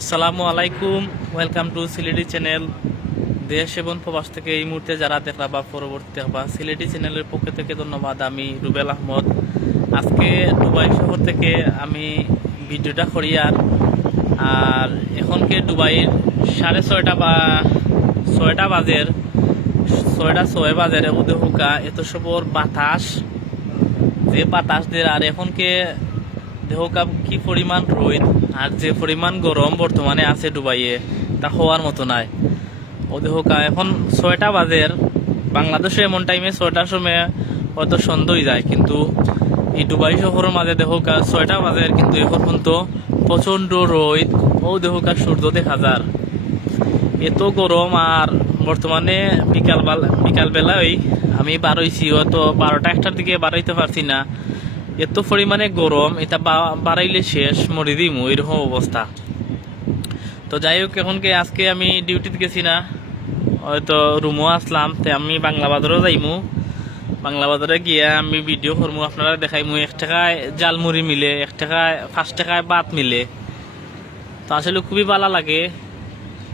আসসালামু আলাইকুম, welcome to Sylheti channel. দেশ এবং প্রবাস থেকে এই মুহূর্তে যারা দেখা বা পরবর্তী দেখবা সিলেটি চ্যানেলের পক্ষ থেকে ধন্যবাদ, আমি রুবেল আহমদ। আজকে দুবাই শহর থেকে আমি ভিডিওটা করি আর আর এখনকে দুবাইয়ের সাড়ে ছয়টা বা ছয়টা বাজের ছয়টা ছয় বাজের মধ্যে হুকা, এত সবর বাতাস, যে বাতাস দিয়ে আর এখনকে দেহকা কি পরিমাণ রোদ। আর যে পরিমাণ গরম বর্তমানে আছে দুবাইয়ে তা হওয়ার মতো নাই। ও দেহকা এখন ছয়টা বাজের। বাংলাদেশে এমন টাইমে ছয়টার সময় হয়তো সন্ধ্যই যায়, কিন্তু এই দুবাই শহরের মাঝে দেহকা ছয়টা বাজের কিন্তু এখন পর্যন্ত প্রচণ্ড রোদ। ও দেহকা সূর্য দেখা যার। এত গরম আর বর্তমানে বিকাল বিকাল বেলায় আমি বারোইছি, হয়তো বারোটা একটার দিকে বাড়াইতে পারছি না। এত পরিমাণে গরম, এটা বাড়াইলে শেষ, মরে দিমু, এরকম অবস্থা। তো যাই হোক এখনকে আজকে আমি ডিউটিতে গেছি না, হয়তো রুমও আসলাম, তে আমি বাংলা বাজারও যাইমু। বাংলা বাজারে গিয়ে আমি ভিডিও করব আপনারা দেখাইমু, এক টাকায় জালমুড়ি মিলে, এক টাকায়, পাঁচ টাকায় বাত মিলে। তো আসলে খুবই ভালো লাগে।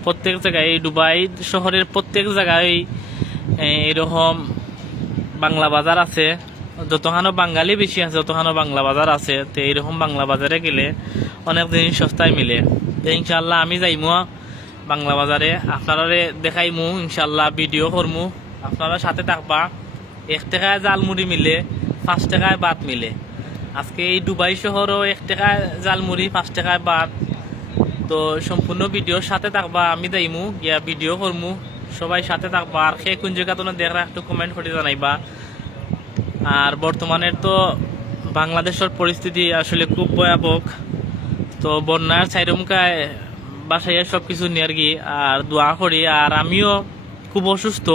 প্রত্যেক জায়গায়, দুবাই শহরের প্রত্যেক জায়গায় এরকম বাংলা বাজার আছে। যতখানো বাঙালি বেশি আছে ততখানো বাংলা বাজার আছে, তো এইরকম বাংলা বাজারে গেলে অনেক জিনিস সস্তায় মিলে। তো ইনশাল্লাহ আমি যাইমু, বাংলা বাজারে। আপনারা দেখাইমু ইনশাল্লাহ ভিডিও করমু। আপনারা সাথে থাকবা। এক টাকায় জালমুড়ি মিলে, পাঁচ টাকায় বাত মিলে। আজকে এই দুবাই শহরও এক টাকায় জালমুড়ি পাঁচ টাকায় বাত তো সম্পূর্ণ ভিডিওর সাথে থাকবা, আমি যাইমু, গিয়া ভিডিও করমু। সবাই সাথে থাকবা। আর সে কোন জায়গা তো দেখরা একটু কমেন্ট করে জানাইবা। আর বর্তমানের তো বাংলাদেশের পরিস্থিতি আসলে খুব ভয়াবহ। তো বন্যার চাইরমকায় বাসায় সব কিছু নিয়ে কি, আর দোয়া করি। আর আমিও খুব অসুস্থ।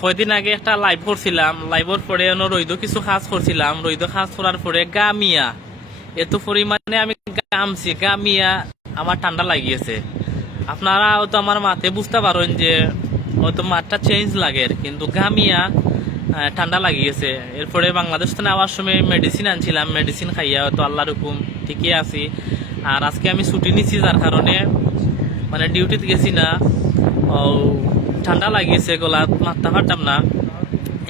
কয়দিন আগে একটা লাইভ করছিলাম। লাইভের পরে রৈদ কিছু কাজ করছিলাম। রৈদ কাজ করার পরে গামিয়া। এত পরিমাণে আমি গামছি, গামিয়া আমার ঠান্ডা লাগিয়েছে। আপনারা হয়তো আমার মাথে বুঝতে পারেন যে হয়তো মাঠটা চেঞ্জ লাগে কিন্তু গামিয়া ঠান্ডা লাগিয়েছে। এরপরে বাংলাদেশ থেকে নেওয়ার সময় মেডিসিন আনছিলাম মেডিসিন খাইয়া হয়তো আল্লাহর হুকুম ঠিকই আছি। আর আজকে আমি ছুটি নিছি যার কারণে মানে ডিউটিতে গেছি না। ও, ঠান্ডা লাগিয়েছে গলা মারতে পারতাম না।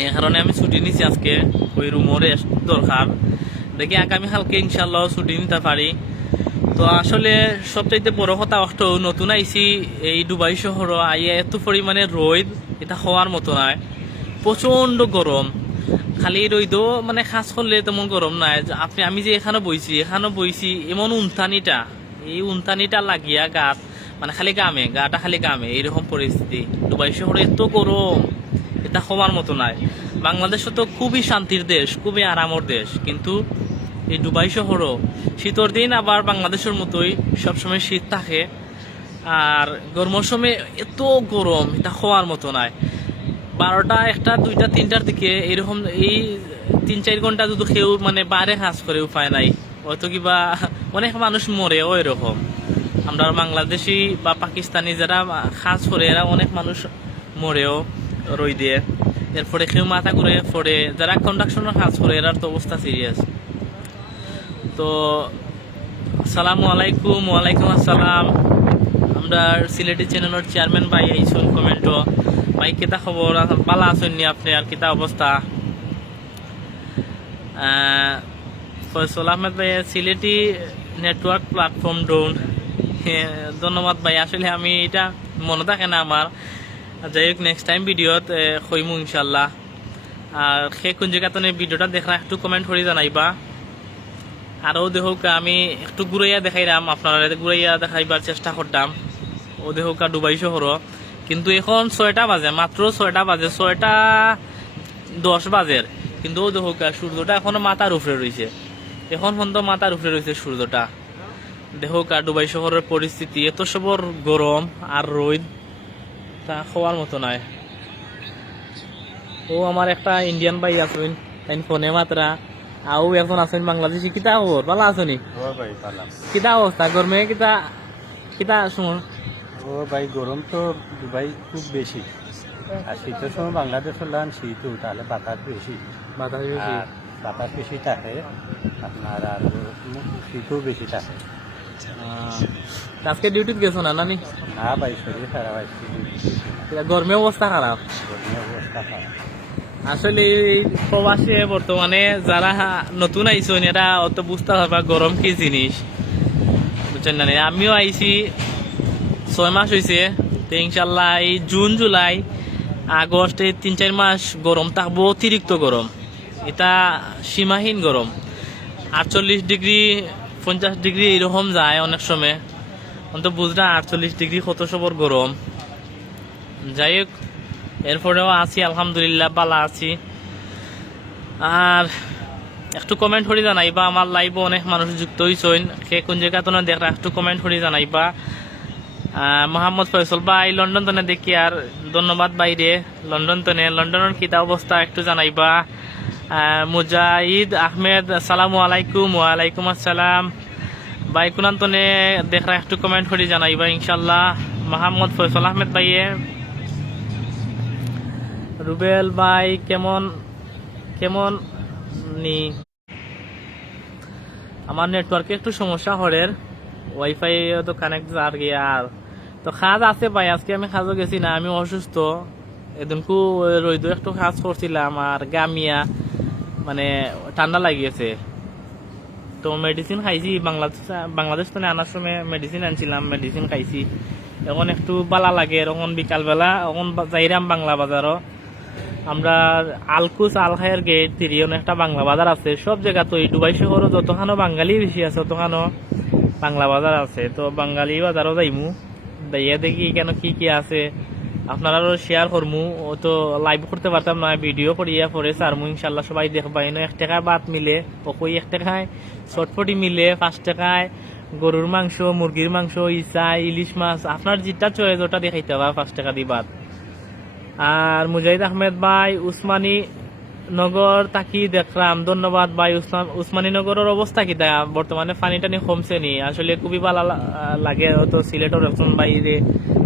এই কারণে আমি ছুটি নিছি আজকে, ওই রুমও রেস্ট দরকার। দেখি আগামী কালকে ইনশাল্লাহ ছুটি নিতে পারি। তো আসলে সবচাইতে বড় কথা অষ্ট নতুন আইছি এই দুবাই শহর আইয়া এত পরিমাণে রোদ, এটা হওয়ার মতো নয়। প্রচণ্ড গরম। খালি রইদ মানে খাস করলে তেমন গরম নাই। আপনি, আমি যে এখানে বইছি এখানে বইছি, এমন উনতানিটা। এই উনতানিটা লাগিয়া গাত মানে খালি গামে, গাটা খালি গামে, এইরকম পরিস্থিতি দুবাই শহরে এত গরম এটা হওয়ার মতো নাই। বাংলাদেশ তো খুবই শান্তির দেশ, খুবই আরামর দেশ। কিন্তু এই দুবাই শহরও, শীতর দিন আবার বাংলাদেশের মতোই সবসময় শীত থাকে। আর গরমের সময় এত গরম, এটা হওয়ার মতো নাই। বারোটা, একটা, দুইটা, তিনটার দিকে এরকম এই তিন, চার ঘণ্টা যদি কেউ মানে বাইরে কাজ করে, উপায় নাই। হয়তো কিবা অনেক মানুষ মরেও এরকম। আমরা বাংলাদেশি বা পাকিস্তানি যারা কাজ করে, এরা অনেক মানুষ মরেও রই দিয়ে। এরপরে কেউ মাথা করে পড়ে। যারা কন্ডাকশনের কাজ করে, এরার তো অবস্থা সিরিয়াস তো, আসসালামু আলাইকুম, ওয়ালাইকুম আসসালাম। আমরা সিলেটি চ্যানেলের চেয়ারম্যান ভাই আইসুন কমেন্টও ভাই, কিতা খবর পালা আছেন নি আপনি? আর কিতা অবস্থা ফয়সল আহমেদ ভাই, সিলেটি নেটওয়ার্ক প্ল্যাটফর্ম ডাউন ধন্যবাদ ভাই। আসলে আমি এটা মনে থাকে না আমার। যাই হোক নেক্সট টাইম ভিডিওত কইমু ইনশাল্লাহ। আর সেই কোন জায়গাতে ভিডিওটা দেখা একটু কমেন্ট করে জানাইবা। আরও দেখুক, আমি একটু ঘুরাইয়া দেখাইলাম আপনারা ঘুরাইয়া দেখাইবার চেষ্টা করতাম। ও দেখুক ডুবাই শহর কিন্তু এখন ছয়টা বাজে মাত্র ছয়টা বাজে ছয়টা দশ বাজের কিন্তু ও দেখুক সূর্যটা এখনও মাথার উপরে রয়েছে। এখন পর্যন্ত মাথার উপরে রয়েছে সূর্যটা। দেখুক ডুবাই শহরের পরিস্থিতি এত সবর গরম আর রোদ তা খাওয়ার মতো নয় ও আমার একটা ইন্ডিয়ান ভাই আছেন তাই ফোনে মাত্রা। আও এখন আছেন বাংলাদেশি কিতা খবর? ভালো ও ভাই পালাম কিতা অবস্থা? গরমে কিতা কিতা শুনুন ও ভাই গরম তো দুবাই খুব বেশি। আর শীতের সময় বাংলাদেশ হলাম শীত তাহলে বাতাস বেশি। বাতাস বেশি। আর বাতাস বেশি থাকে আপনার আর শীতও বেশি থাকে। আজকে ডিউটিত গেছো না নানি? হ্যাঁ ভাই শরীর খারাপ আজকে এটা গরমে অবস্থা খারাপ গরমের অবস্থা খারাপ আসলে প্রবাসে বর্তমানে যারা নতুন আইসেন এরা অত বুঝতে পারবা গরম কি জিনিস? বুঝছেন না নি? আমিও আইছি ছয় মাস হয়েছে তো ইনশাল্লাহ এই জুন, জুলাই, আগস্ট, এই তিন চার মাস গরম থাকব অতিরিক্ত গরম। এটা সীমাহীন গরম। আটচল্লিশ ডিগ্রি, পঞ্চাশ ডিগ্রি এরকম যায় অনেক সময়। অন্ত বুঝরা আটচল্লিশ ডিগ্রি কত সবর গরম। যাই হোক, এরপরেও আছি, আলহামদুলিল্লাহ বালা আছি। আর একটু কমেন্ট করে জানাইবা, আমার লাইভে অনেক মানুষ যুক্ত হয়েছেন সে কোন জায়গা তো দেখরা একটু কমেন্ট করে জানাইবা। মোহাম্মদ ফয়সল ভাই লন্ডন তনে দেখি আর ধন্যবাদ বাইরে লন্ডন তনে লন্ডনের কিতা অবস্থা একটু জানাইবা। মুজাহিদ আহমেদ, আসসালামু আলাইকুম, ওয়ালাইকুম আসসালাম। ভাই কুনান তনে দেখরা একটু কমেন্ট করে জানাইবা ইনশাল্লাহ মোহাম্মদ ফয়সল আহমেদ ভাইয়ে। রুবেল ভাই, কেমন কেমন নি? আমার নেটওয়ার্কে একটু সমস্যা হরের। ওয়াইফাই তো কানেক্ট আর গিয়ে আর। তো খাজ আছে ভাই, আজকে আমি খাজও গেছি না, আমি অসুস্থ। এদিনকু রইদ একটু কাজ করছিলাম আর গামিয়া মানে ঠান্ডা লাগিয়েছে তো মেডিসিন খাইছি, বাংলাদেশ বাংলাদেশ তো আনার সময় মেডিসিন আনছিলাম মেডিসিন খাইছি। এখন একটু বালা লাগে এখন বিকালবেলা এখন যাইরাম বাংলা বাজারও আমরা আলকুস আলখায়ের গেট তিরিয়ন একটা বাংলা বাজার আছে, সব জায়গা তো এই ডুবাই শহরও যতখানো বাঙালি বেশি আছে, ততখানো বাংলা বাজার আছে। তো বাঙালি বাজারও যাইমু। যাইয়া দেখি কেন কি কি আছে। আপনারাও শেয়ার করমু। ও তো লাইভ করতে পারতাম না ভিডিও করিয়া পরে সারমু ইনশাল্লাহ সবাই দেখবা। এনে এক টাকায় বাত মিলে ওকই এক টাকায়? চটপটি মিলে, পাঁচ টাকায়। গরুর মাংস, মুরগির মাংস ইসা ইলিশ মাছ, আপনার যেটা চয়েস, ওটা দেখাইতে হবে, পাঁচ টাকা দি বাদ আর মুজাহিদ আহমেদ ভাই, উসমানী নগর তাকি দেখলাম। ধন্যবাদ ভাই উসমান- উসমানী নগরের অবস্থা কি? তা বর্তমানে পানি টানি কমছে নি। আসলে খুবই ভালো লাগে তো সিলেটের একজন বাইরে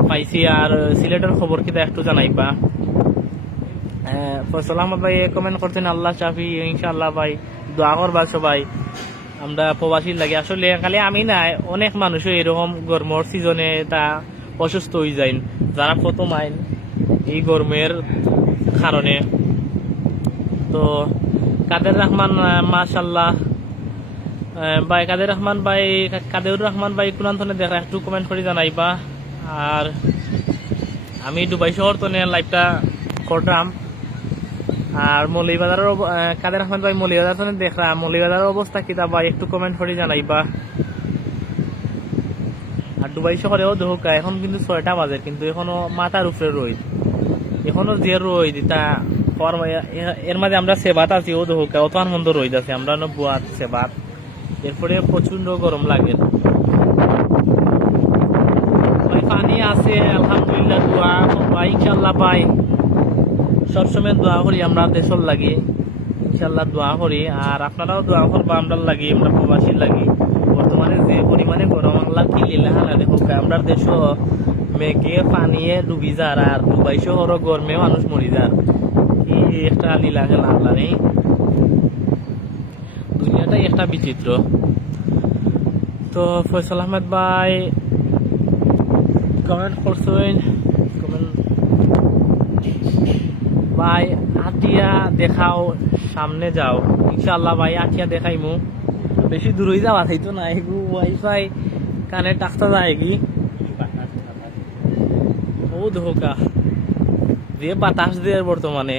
পাইছি আর সিলেটের খবর কিতা একটু জানাইবা। আহ, ফয়সল আহমদ ভাই কমেন্ট করছেন আল্লাহ চাফি ইনশাআল্লাহ ভাই দোয়া করবা সবাই। আমরা প্রবাসী লাগে। আসলে খালি আমি নাই অনেক মানুষও এরকম গরমর সিজনে তা অসুস্থ হয়ে যায় যারা প্রথম আইন এই গরমের কারণে। তো কাদের রহমান মাশাল্লাহ ভাই, কাদের রহমান ভাই কাদের রহমান ভাই কোনান্তনে দেখা, একটু কমেন্ট করে জানাইবা। আর আমি দুবাই শহর তো লাইভটা করলাম আর মৌলিবাজারের কাদের রহমান ভাই মৌলিবাজার তো দেখলাম মৌলিবাজারের অবস্থা কি ভাই, একটু কমেন্ট করে জানাইবা। আর দুবাই শহরেও ধোকা, এখন কিন্তু ছয়টা বাজে, কিন্তু এখনও মাথার উপরে রইদ এখনও যে রইদ তা হওয়ার এর মাঝে আমরা সেবাত আছি, ও ধোকা অত আনন্দ রইদ যাচ্ছে আমরা বুয়াত সেবাত এরপরে প্রচণ্ড গরম লাগে। পানি আছে, আলহামদুলিল্লাহ, দোয়া ভাই ইনশাল্লাহ ভাই সবসময় দোয়া করি আমরা দেশর লাগি। ইনশাল্লাহ দোয়া করি, আর আপনারাও দোয়া করবা আমরা লাগি, আমরা প্রবাসী লাগি। বর্তমানে যে পরিমাণে গরম, আল্লাহ কি লীলা হালা দেখো আমরা দেশ মেঘে পানিয়ে ডুবি যার, আর দুবাই শহর গরমে মানুষ মরি যার। কি একটা লীলা খেলা আল্লাহ নেই দুনিয়াটাই একটা বিচিত্র। তো ফয়সাল আহমেদ ভাই কমেন্ট করছেন। ভাই আটিয়া দেখাও, সামনে যাও। ইনশাল্লাহ ভাই আটিয়া দেখাইমু। বেশি দূরই যাওয়া থাইতো না, এগু ওয়াইফাই কানে টাকতা যায় কি? ও ধোকা যে বাতাস দিয়ে বর্তমানে।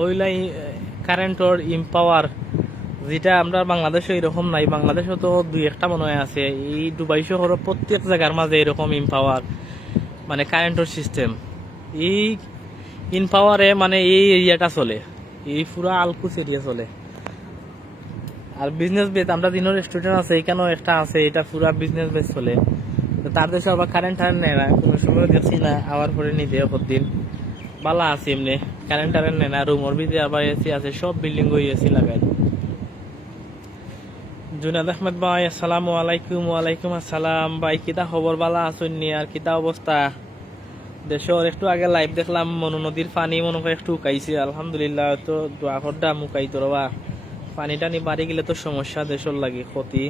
ওইলাই কারেন্টর ইম্পাওয়ার যেটা আমরা বাংলাদেশে এরকম নাই। বাংলাদেশে তো দুই একটা মনে হয় আছে। এই দুবাই শহর প্রত্যেক জায়গার মাঝে এরকম ইম্পাওয়ার মানে কারেন্টর সিস্টেম এই ইনপাওয়ারে মানে এই এরিয়াটা চলে। এই পুরো আলকুস এরিয়া চলে। আর বিজনেস বেস আমরা দিনের স্টুডেন্ট আছে এখানেও একটা আছে, এটা পুরা বিজনেস বেস চলে। তার দেশে আবার কারেন্ট টারেন্ট নেয় না। কোনো সময় দেখছি না, আবার পরে নিতে দিন। বালা আছে এমনি। কারেন্ট টারেন্ট নেয় না রুমর ভিতরে আবার এসি আছে, সব বিল্ডিং ওই এসি লাগাই জুনাদ আহমেদ ভাই, আসসালামু আলাইকুম, ওয়ালাইকুম আসসালাম। ভাই, কিতা খবর বালা আসুন নি আর কিতা অবস্থা? দেশর একটু আগে লাইভ দেখলাম, মনু নদীর পানি মনে হয় একটু উকাইছে। আলহামদুলিল্লাহ, তো দোয়া করডা মুকাই তো রবা পানি টানি বাড়ি গেলে তো সমস্যা দেশর লাগে, ক্ষতি।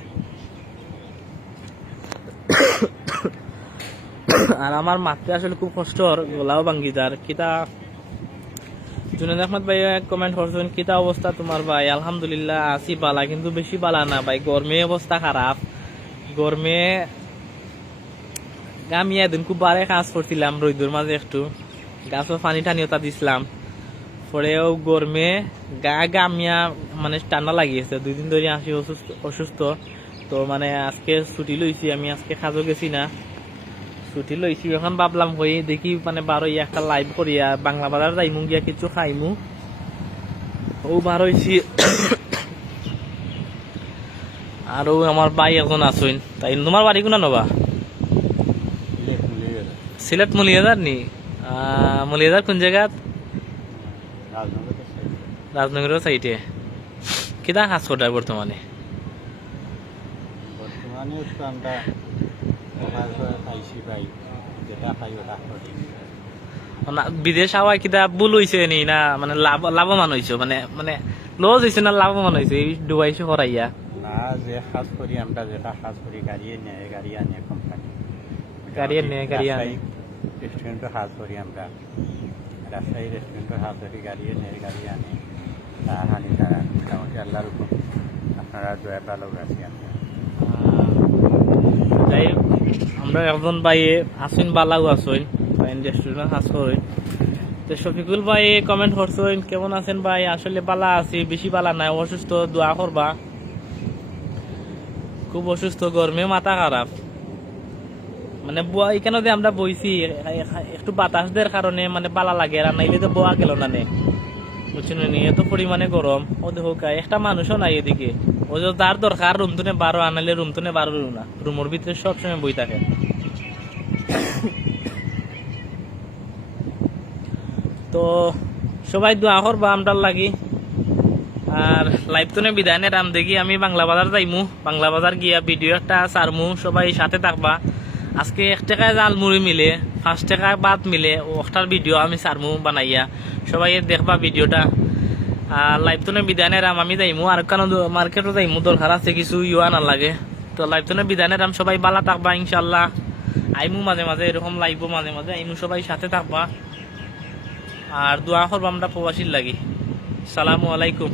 আর আমার মাত্রে আসলে খুব কষ্টর গলাও ভাঙ্গি যার কিতা জুনেদ আহমদ ভাই কমেন্ট করছেন কিতা অবস্থা তোমার ভাই? আলহামদুলিল্লাহ, আছি বালা, কিন্তু বেশি বালা না ভাই। গরমে অবস্থা খারাপ গরমে গামিয়া দিন, খুব বারে কাজ করছিলাম রইদুর মাঝে একটু। গাছও পানি টানি ওটা দিছিলাম। পরেও গরমে গা গামিয়া মানে ঠান্ডা লাগিয়েছে দুই দিন ধরে আসি অসুস্থ অসুস্থ। তো মানে আজকে ছুটি লইছি আমি আজকে কাজও গেছি না। ছুটি লইছি এখন ভাবলাম হই দেখি মানে বারো একটা লাইভ করিয়া বাংলা বাজার যাইমু গিয়া কিছু খাইমু। ও বার হইছি আর ও আমার ভাই এখন আসুন তাই তোমার বাড়ি কোনা নবা? সিলেট মলিয়াদার নি? মলিয়াদার কোন জায়গাত রাজনগরের সাইড রাজনগরের সাইডে কিতা কাজ করতে বর্তমানে বর্তমানে না, বিদেশ হাওয়ায় কিতা ভুল হইছে নি না মানে লাভ লাভবান হইছে মানে মানে লস হইছে না লাভবান হইছে এই ডুবাইছে করাইয়া না যে কাজ করি আমরা যেটা কাজ করি গাড়ি নেয় গাড়ি আনে কোম্পানি গাড়ি আনে, গাড়ি আনে। রেস্টুরেন্টে কাজ করি আমরা। রাজশাহী রেস্টুরেন্টে কাজ করি গাড়ি নেয় গাড়ি আনে। তা হানি তারা মোটামুটি আল্লাহর উপর আপনারা দয়া ভালো আছি আমরা যাই হোক, একজন ভাই আসুন বালাও আসুন রেস্টুরেন্ট কাজ করেন তো শফিকুল ভাই কমেন্ট করছেন, কেমন আছেন ভাই? আসলে বালা আছি, বেশি বালা নাই, অসুস্থ, দোয়া করবা। খুব অসুস্থ, গরমে মাথা খারাপ। মানে বুয়া এখানে যে আমরা বইছি একটু বাতাস দেওয়ার কারণে মানে বালা লাগে, আর নাইলে তো বোয়া গেল না নে। বুঝছেন এত পরিমাণে গরম। ও দেখো একটা মানুষও নাই এদিকে। ও যার দরকার রুম তুনে বারো আনালে রুম তুনে বারো না। রুমের ভিতরে সবসময় বই থাকে। তো সবাই দোয়া করবা আমটার লাগি। আর লাইভ তো বিদায় নেরাম দেখি আমি বাংলা বাজার যাইমু। বাংলা বাজার গিয়া ভিডিও একটা সারমু সবাই সাথে থাকবা। আজকে এক টাকায় জাল মুড়ি মিলে, পাঁচ টাকা বাদ মিলে ওটার ভিডিও আমি সারমু বানাইয়া। সবাই দেখবা ভিডিওটা আর লাইভ তো বিদায় নেরাম আমি যাইমু। আর কেন মার্কেটও যাইমু, দরকার আছে কিছু ইয়া না লাগে। তো লাইভ তো বিদায় নেরাম সবাই বালা থাকবা ইনশাল্লাহ আইমু মাঝে মাঝে এরকম লাইভও মাঝে মাঝে আইমু সবাই সাথে থাকবা। আর দোয়া করব আমরা প্রবাসীর লাগি। সালামু আলাইকুম।